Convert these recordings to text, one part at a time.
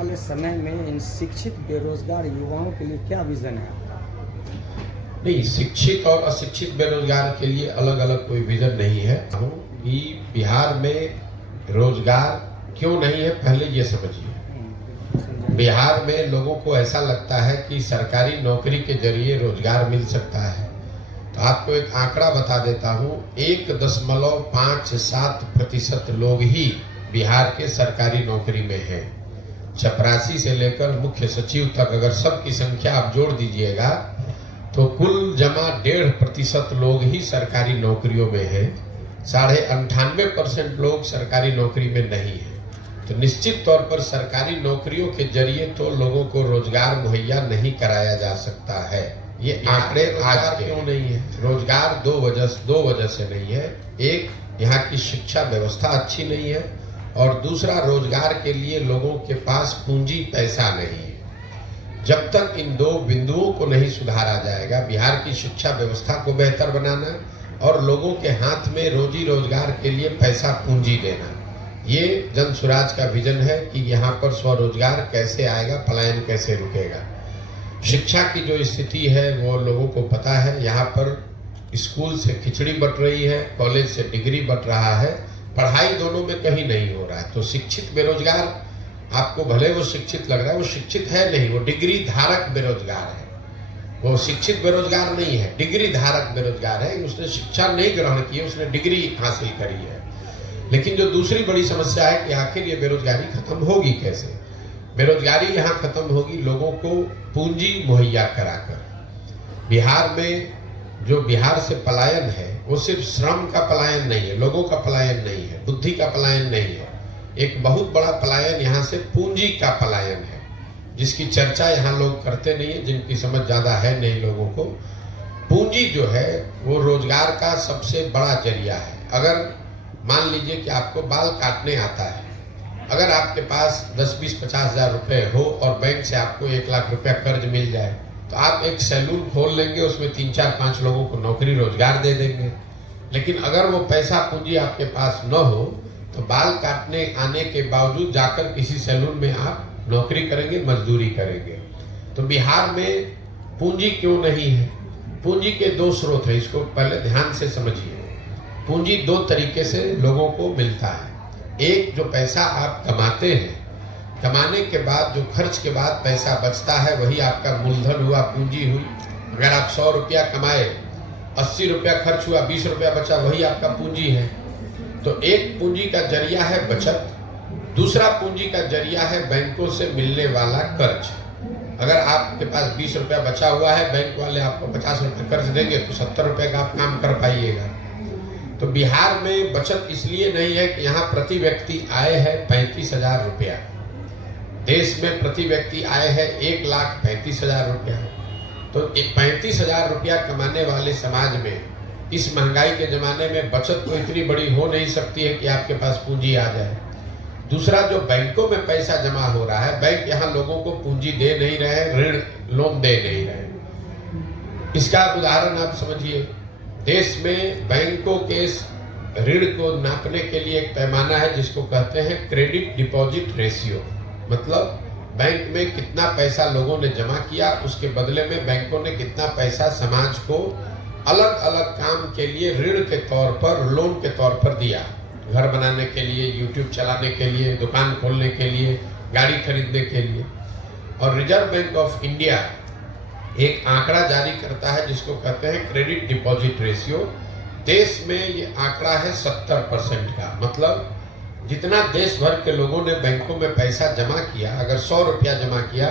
वाले समय में इन शिक्षित बेरोजगार युवाओं के लिए क्या विजन है आपका? नहीं, शिक्षित और अशिक्षित बेरोजगार के लिए अलग अलग कोई विजन नहीं है कि बिहार में रोजगार क्यों नहीं है, पहले ये समझिए। बिहार में लोगों को ऐसा लगता है कि सरकारी नौकरी के जरिए रोजगार मिल सकता है। तो आपको एक आंकड़ा बता देता हूँ, 1.57% लोग ही बिहार के सरकारी नौकरी में हैं। चपरासी से लेकर मुख्य सचिव तक अगर सबकी संख्या आप जोड़ दीजिएगा तो कुल जमा 1.5% लोग ही सरकारी नौकरियों में हैं। 98.5% लोग सरकारी नौकरी में नहीं है। तो निश्चित तौर पर सरकारी नौकरियों के जरिए तो लोगों को रोजगार मुहैया नहीं कराया जा सकता है। ये आंकड़े आज क्यों नहीं है? रोजगार दो वजह से नहीं है। एक, यहाँ की शिक्षा व्यवस्था अच्छी नहीं है, और दूसरा, रोजगार के लिए लोगों के पास पूंजी पैसा नहीं है। जब तक इन दो बिंदुओं को नहीं सुधारा जाएगा, बिहार की शिक्षा व्यवस्था को बेहतर बनाना और लोगों के हाथ में रोजी रोजगार के लिए पैसा पूंजी देना, ये जन स्वराज का विजन है कि यहाँ पर स्वरोजगार कैसे आएगा, पलायन कैसे रुकेगा। शिक्षा की जो स्थिति है वो लोगों को पता है। यहाँ पर स्कूल से खिचड़ी बट रही है, कॉलेज से डिग्री बट रहा है, पढ़ाई दोनों में कहीं नहीं हो रहा है। तो शिक्षित बेरोजगार, आपको भले वो शिक्षित लग रहा है, वो शिक्षित है नहीं, वो डिग्री धारक बेरोजगार है। वो शिक्षित बेरोजगार नहीं है, डिग्री धारक बेरोजगार है। उसने शिक्षा नहीं ग्रहण की है, उसने डिग्री हासिल करी है। लेकिन जो दूसरी बड़ी समस्या है कि आखिर ये बेरोजगारी खत्म होगी कैसे? बेरोजगारी यहाँ खत्म होगी लोगों को पूंजी मुहैया कराकर। बिहार में जो बिहार से पलायन है वो सिर्फ श्रम का पलायन नहीं है, लोगों का पलायन नहीं है, बुद्धि का पलायन नहीं है। एक बहुत बड़ा पलायन यहाँ से पूंजी का पलायन है, जिसकी चर्चा यहाँ लोग करते नहीं है, जिनकी समझ ज्यादा है नहीं लोगों को। पूंजी जो है वो रोजगार का सबसे बड़ा जरिया है। अगर मान लीजिए कि आपको बाल काटने आता है, अगर आपके पास 10, 20, 50 हजार रुपए हो और बैंक से आपको 1 लाख रुपया कर्ज मिल जाए, तो आप एक सैलून खोल लेंगे, उसमें 3, 4, 5 लोगों को नौकरी रोजगार दे देंगे। लेकिन अगर वो पैसा पूंजी आपके पास न हो तो बाल काटने आने के बावजूद जाकर किसी सैलून में आप नौकरी करेंगे, मजदूरी करेंगे। तो बिहार में पूंजी क्यों नहीं है? पूंजी के 2 स्रोत है, इसको पहले ध्यान से समझिए। पूंजी 2 तरीके से लोगों को मिलता है। एक, जो पैसा आप कमाते हैं, कमाने के बाद जो खर्च के बाद पैसा बचता है वही आपका मूलधन हुआ, पूंजी हुई। अगर आप 100 रुपया कमाए, 80 रुपया खर्च हुआ, 20 रुपया बचा, वही आपका पूंजी है। तो एक पूंजी का जरिया है बचत, दूसरा पूंजी का जरिया है बैंकों से मिलने वाला कर्ज। अगर आपके पास 20 रुपया बचा हुआ है, बैंक वाले आपको 50 रुपये कर्ज देंगे तो 70 रुपये का आप काम कर पाइएगा। तो बिहार में बचत इसलिए नहीं है कि यहाँ प्रति व्यक्ति आय है 35,000 रुपया। देश में प्रति व्यक्ति आय है 1,35,000 रुपया। तो 35,000 रुपया कमाने वाले समाज में इस महंगाई के जमाने में बचत तो इतनी बड़ी हो नहीं सकती है कि आपके पास पूंजी आ जाए। दूसरा, जो बैंकों में पैसा जमा हो रहा है, बैंक यहाँ लोगों को पूंजी दे नहीं रहे, ऋण लोन दे नहीं रहे। इसका उदाहरण आप समझिए। देश में बैंकों के ऋण को नापने के लिए एक पैमाना है जिसको कहते हैं क्रेडिट डिपॉजिट रेशियो। मतलब बैंक में कितना पैसा लोगों ने जमा किया, उसके बदले में बैंकों ने कितना पैसा समाज को अलग अलग काम के लिए ऋण के तौर पर, लोन के तौर पर दिया। घर बनाने के लिए, यूट्यूब चलाने के लिए, दुकान खोलने के लिए, गाड़ी खरीदने के लिए। और रिजर्व बैंक ऑफ इंडिया एक आंकड़ा जारी करता है जिसको कहते हैं क्रेडिट डिपॉजिट रेशियो। देश में ये आंकड़ा है 70% का। मतलब जितना देश भर के लोगों ने बैंकों में पैसा जमा किया, अगर 100 रुपया जमा किया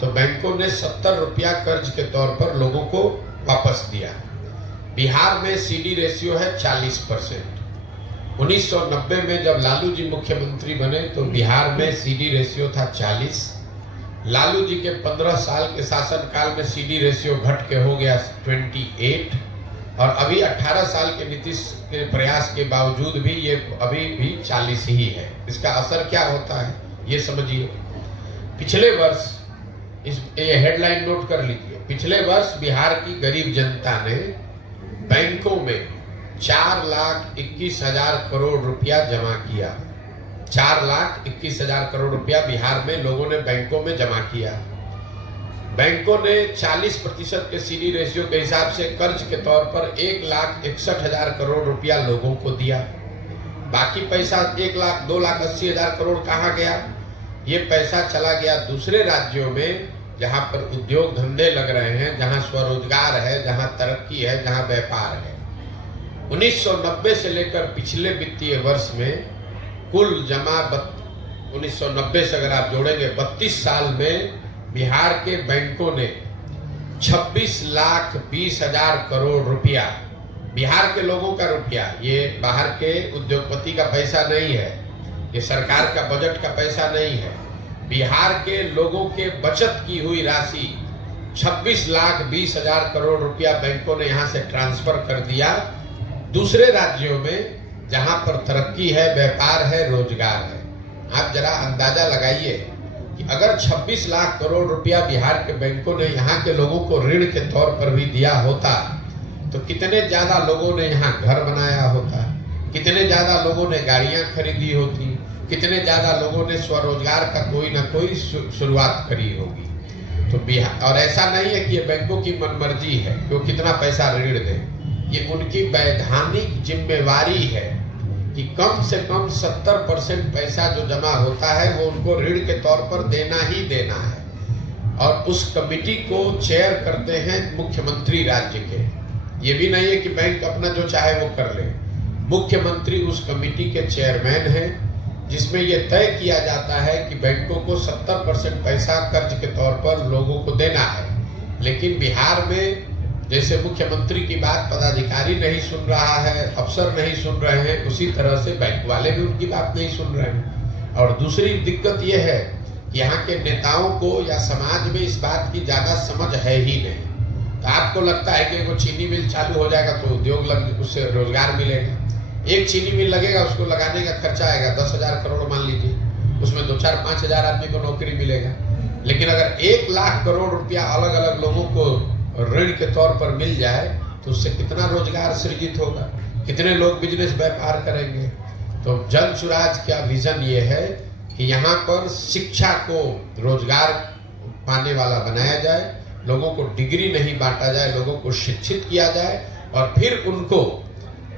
तो बैंकों ने 70 रुपया कर्ज के तौर पर लोगों को वापस दिया। बिहार में सीडी रेशियो है 40%। 1990 में जब लालू जी मुख्यमंत्री बने तो बिहार में सीडी रेशियो था 40। लालू जी के 15 साल के शासनकाल में सीडी रेशियो घट के हो गया 28, और अभी 18 साल के नीतीश के प्रयास के बावजूद भी ये अभी भी 40 ही है। इसका असर क्या होता है ये समझिए। पिछले वर्ष, ये हेडलाइन नोट कर लीजिए, पिछले वर्ष बिहार की गरीब जनता ने बैंकों में 4,21,000 करोड़ रुपया जमा किया। 4,21,000 करोड़ रुपया बिहार में लोगों ने बैंकों में जमा किया। बैंकों ने 40% के सीडी रेशियो के हिसाब से कर्ज के तौर पर 1,61,000 करोड़ रुपया लोगों को दिया। बाकी पैसा 2,80,000 करोड़ कहाँ गया? ये पैसा चला गया दूसरे राज्यों में, जहां पर उद्योग धंधे लग रहे हैं, जहां स्वरोजगार है, जहां तरक्की है, जहां व्यापार है। 1990 से लेकर पिछले वित्तीय वर्ष में कुल जमा 1990 से अगर आप जोड़ेंगे 32 साल में बिहार के बैंकों ने 26,20,000 करोड़ रुपया, बिहार के लोगों का रुपया, ये बाहर के उद्योगपति का पैसा नहीं है, ये सरकार का बजट का पैसा नहीं है, बिहार के लोगों के बचत की हुई राशि 26,20,000 करोड़ रुपया बैंकों ने यहां से ट्रांसफर कर दिया दूसरे राज्यों में, जहां पर तरक्की है, व्यापार है, रोजगार है। आप जरा अंदाजा लगाइए कि अगर 26 लाख करोड़ रुपया बिहार के बैंकों ने यहाँ के लोगों को ऋण के तौर पर भी दिया होता तो कितने ज्यादा लोगों ने यहाँ घर बनाया होता, कितने ज्यादा लोगों ने गाड़ियां खरीदी होती, कितने ज्यादा लोगों ने स्वरोजगार का कोई ना कोई शुरुआत करी होगी। तो बिहार, और ऐसा नहीं है कि ये बैंकों की मनमर्जी है कि वो कितना पैसा ऋण दें, ये उनकी वैधानिक जिम्मेवारी है कि कम से कम 70% पैसा जो जमा होता है वो उनको ऋण के तौर पर देना ही देना है। और उस कमिटी को चेयर करते हैं मुख्यमंत्री राज्य के। ये भी नहीं है कि बैंक अपना जो चाहे वो कर ले, मुख्यमंत्री उस कमिटी के चेयरमैन हैं, जिसमें यह तय किया जाता है कि बैंकों को 70% पैसा कर्ज के तौर पर लोगों को देना है। लेकिन बिहार में जैसे मुख्यमंत्री की बात पदाधिकारी नहीं सुन रहा है, अफसर नहीं सुन रहे हैं, उसी तरह से बैंक वाले भी उनकी बात नहीं सुन रहे हैं। और दूसरी दिक्कत यह है कि यहाँ के नेताओं को या समाज में इस बात की ज्यादा समझ है ही नहीं। तो आपको लगता है कि वो चीनी मिल चालू हो जाएगा तो उद्योग लग, उससे रोजगार मिलेगा। एक चीनी मिल लगेगा, उसको लगाने का खर्चा आएगा 10,000 करोड़ मान लीजिए, उसमें 2-4-5,000 आदमी को नौकरी मिलेगा। लेकिन अगर 1 लाख करोड़ रुपया अलग अलग लोगों को ऋण के तौर पर मिल जाए तो उससे कितना रोजगार सृजित होगा, कितने लोग बिजनेस व्यापार करेंगे। तो जन सुराज का विजन ये है कि यहाँ पर शिक्षा को रोजगार पाने वाला बनाया जाए, लोगों को डिग्री नहीं बांटा जाए, लोगों को शिक्षित किया जाए और फिर उनको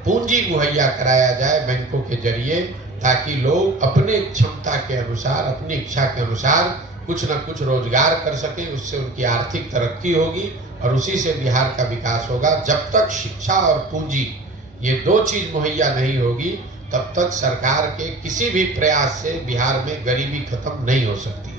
पूंजी मुहैया कराया जाए बैंकों के जरिए, ताकि लोग अपने क्षमता के अनुसार, अपनी इच्छा के अनुसार कुछ न कुछ रोजगार कर सकें। उससे उनकी आर्थिक तरक्की होगी और उसी से बिहार का विकास होगा। जब तक शिक्षा और पूंजी ये 2 चीज मुहैया नहीं होगी तब तक सरकार के किसी भी प्रयास से बिहार में गरीबी खत्म नहीं हो सकती।